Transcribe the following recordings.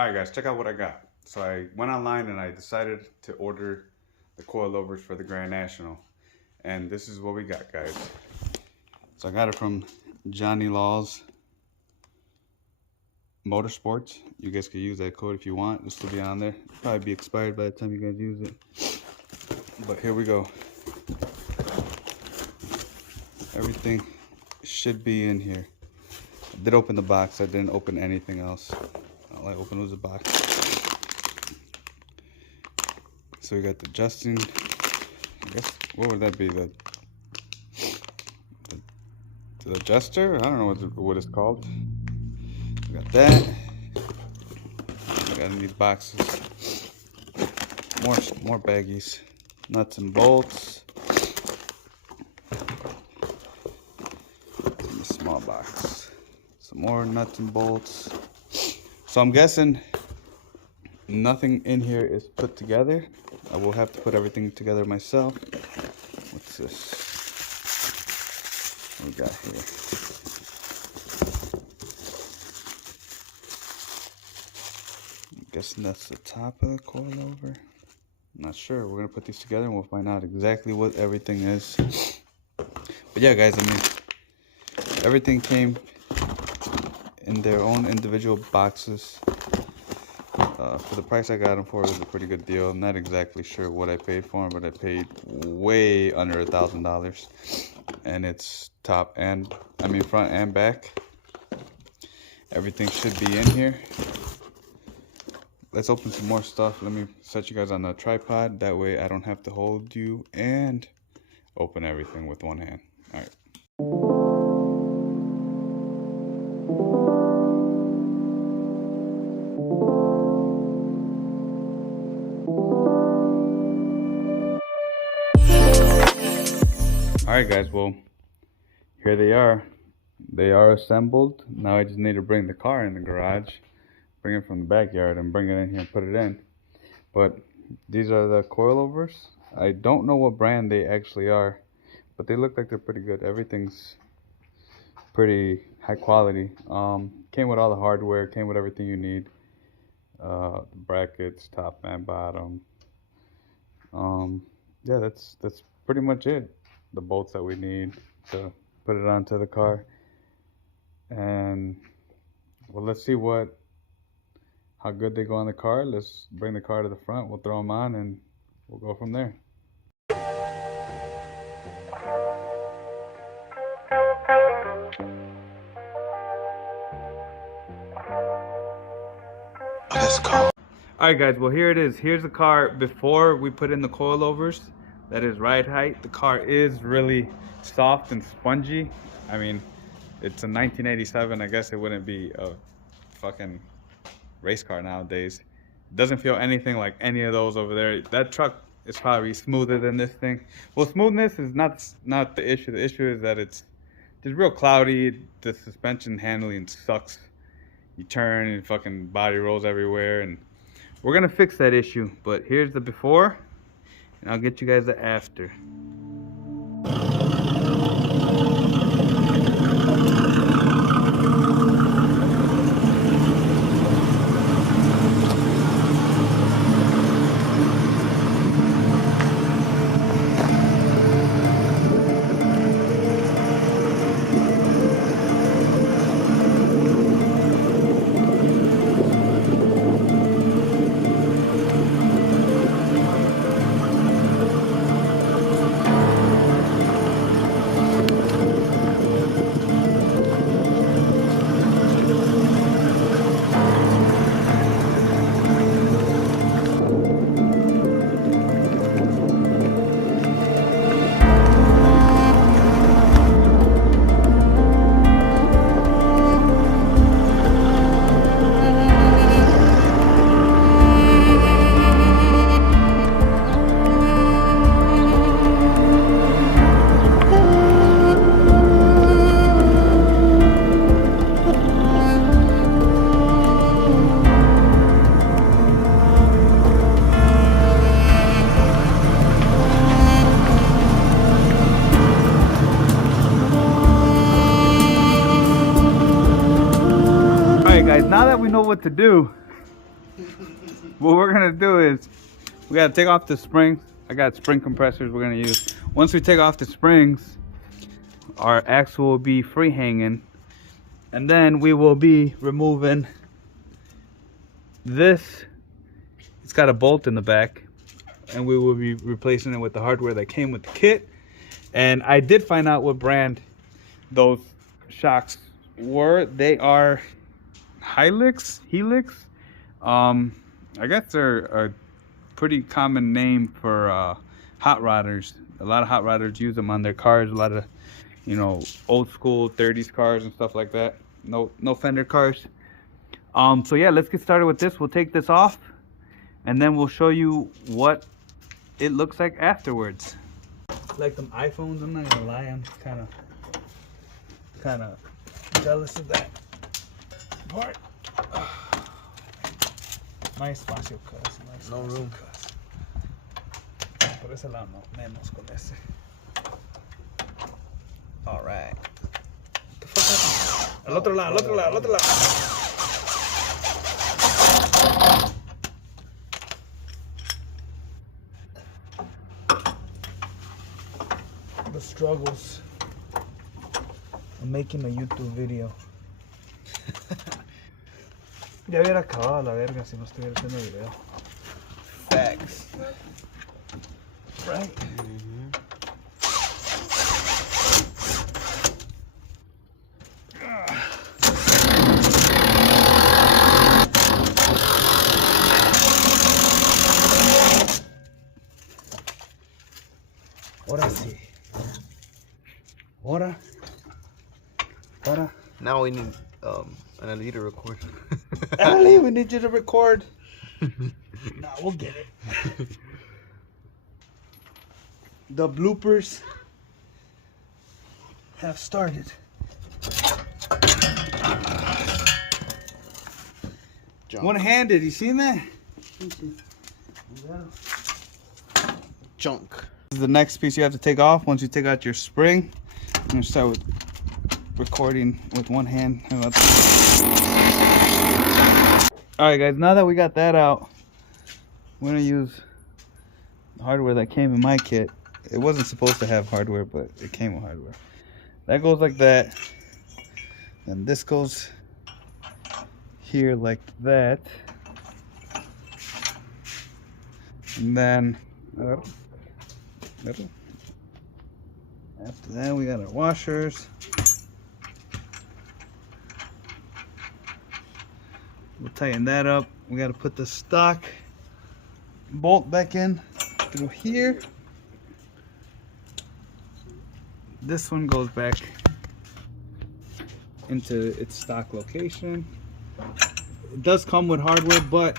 Alright guys, check out what I got. So I went online and I decided to order the coilovers for the Grand National. And this is what we got, guys. So I got it from Johnny Law's Motorsports. You guys can use that code if you want. This will be on there. It'll probably be expired by the time you guys use it. But here we go. Everything should be in here. I did open the box. I didn't open anything else. All I opened was the box. So we got the adjusting. I guess what would that be? The adjuster? I don't know what it's called. We got that. We got in these boxes. More baggies. Nuts and bolts. In the small box. Some more nuts and bolts. So I'm guessing nothing in here is put together. I will have to put everything together myself. What's this? What we got here? I'm guessing that's the top of the coilover. I'm not sure. We're gonna put these together and we'll find out exactly what everything is. But yeah, guys, I mean, everything came in their own individual boxes. For the price I got them for, it was a pretty good deal. I'm not exactly sure what I paid for them, but I paid way under $1,000. And it's front and back. Everything should be in here. Let's open some more stuff. Let me set you guys on the tripod. That way I don't have to hold you and open everything with one hand. All right. Alright guys, well, here they are. They are assembled. Now I just need to bring the car in the garage, bring it from the backyard and bring it in here and put it in. But these are the coilovers. I don't know what brand they actually are, but they look like they're pretty good. Everything's pretty high quality. Came with all the hardware, came with everything you need. Brackets, top and bottom. Yeah, that's pretty much it. The bolts that we need to put it onto the car. And well, let's see how good they go on the car. Let's bring the car to the front, we'll throw them on and we'll go from there. Let's go. Alright guys, well here it is. Here's the car before we put in the coilovers. That is ride height. The car is really soft and spongy. I mean, it's a 1987. I guess it wouldn't be a fucking race car nowadays. It doesn't feel anything like any of those over there. That truck is probably smoother than this thing. Well, smoothness is not the issue. The issue is that it's just real cloudy. The suspension handling sucks. You turn and fucking body rolls everywhere. And we're gonna fix that issue. But here's the before. And I'll get you guys the after. Alright guys, now that we know what to do, what we're gonna do is we gotta take off the springs. I got spring compressors we're gonna use. Once we take off the springs, our axle will be free hanging, and then we will be removing this. It's got a bolt in the back, and we will be replacing it with the hardware that came with the kit. And I did find out what brand those shocks were. They are Helix. I guess they're a pretty common name for hot rodders. A lot of hot rodders use them on their cars. A lot of, you know, old school 30s cars and stuff like that. No fender cars. So yeah, let's get started with this. We'll take this off, and then we'll show you what it looks like afterwards. Like them iPhones, I'm not gonna lie, I'm kind of jealous of that part. No hay espacio, cuz. No room. Por ese lado no, menos con ese. All right. Al otro lado, al otro lado, al otro lado. The struggles of making a YouTube video. Ya hubiera acabado la verga si no estuviera haciendo video. Facts. Right? Ahora sí. Ahora. Para. Now we need an elite to record. Ali, we need you to record. Nah, we'll get it. The bloopers have started. One-handed, you seen that? Junk. This is the next piece you have to take off. Once you take out your spring, I'm gonna start with recording with one hand. Alright guys, now that we got that out, we're gonna use the hardware that came in my kit. It wasn't supposed to have hardware, but it came with hardware. That goes like that. Then this goes here like that. And then after that we got our washers. We'll tighten that up. We got to put the stock bolt back in through here. This one goes back into its stock location. It does come with hardware, but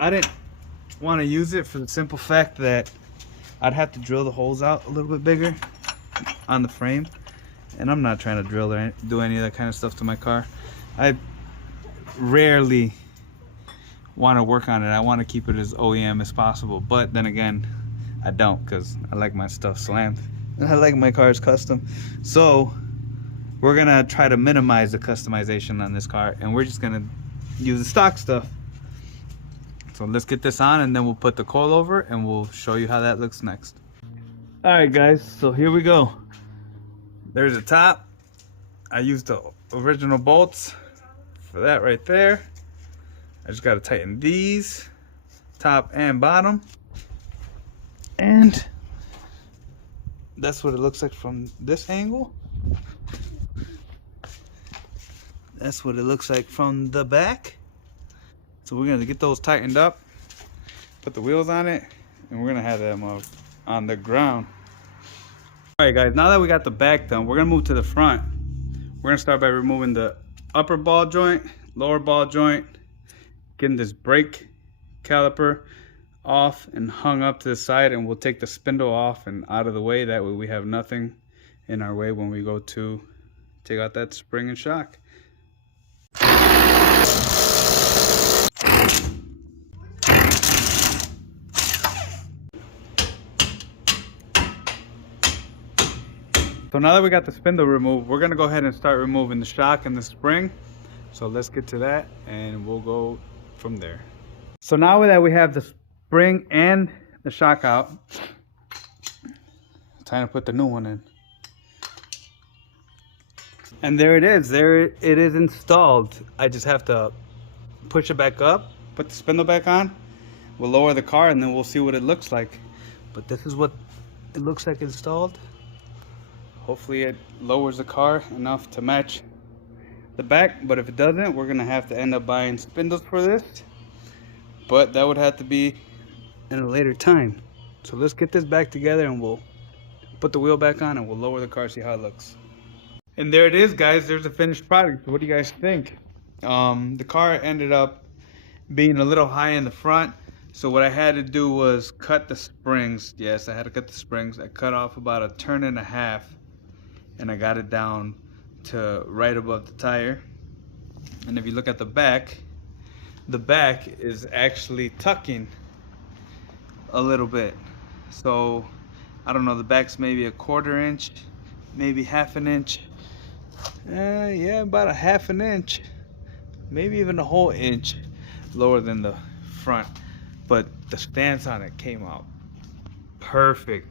I didn't want to use it for the simple fact that I'd have to drill the holes out a little bit bigger on the frame, and I'm not trying to drill or do any of that kind of stuff to my car. I rarely want to work on it. I want to keep it as OEM as possible, but then again, I don't, because I like my stuff slammed and I like my cars custom. So we're gonna try to minimize the customization on this car, and we're just gonna use the stock stuff. So let's get this on, and then we'll put the coilover and we'll show you how that looks next. All right guys, so here we go. There's the top. I used the original bolts for that right there. I just got to tighten these top and bottom, and that's what it looks like from this angle. That's what it looks like from the back. So we're gonna get those tightened up, put the wheels on it, and we're gonna have them on the ground. All right guys, now that we got the back done, we're gonna move to the front. We're gonna start by removing the upper ball joint, lower ball joint, getting this brake caliper off and hung up to the side, and we'll take the spindle off and out of the way. That way we have nothing in our way when we go to take out that spring and shock. So now that we got the spindle removed, we're gonna go ahead and start removing the shock and the spring. So let's get to that, and we'll go from there. So now that we have the spring and the shock out, time to put the new one in. And there it is. There it is installed. I just have to push it back up, put the spindle back on. We'll lower the car and then we'll see what it looks like. But this is what it looks like installed. Hopefully it lowers the car enough to match the back. But if it doesn't, we're gonna have to end up buying spindles for this. But that would have to be in a later time. So let's get this back together and we'll put the wheel back on and we'll lower the car, see how it looks. And there it is, guys. There's the finished product. What do you guys think? The car ended up being a little high in the front. So what I had to do was cut the springs. Yes, I had to cut the springs. I cut off about a turn and a half and I got it down to right above the tire. And if you look at the back is actually tucking a little bit. So I don't know, the back's maybe a 1/4 inch, maybe 1/2 inch. Yeah, about a 1/2 inch, maybe even a whole inch lower than the front. But the stance on it came out perfect.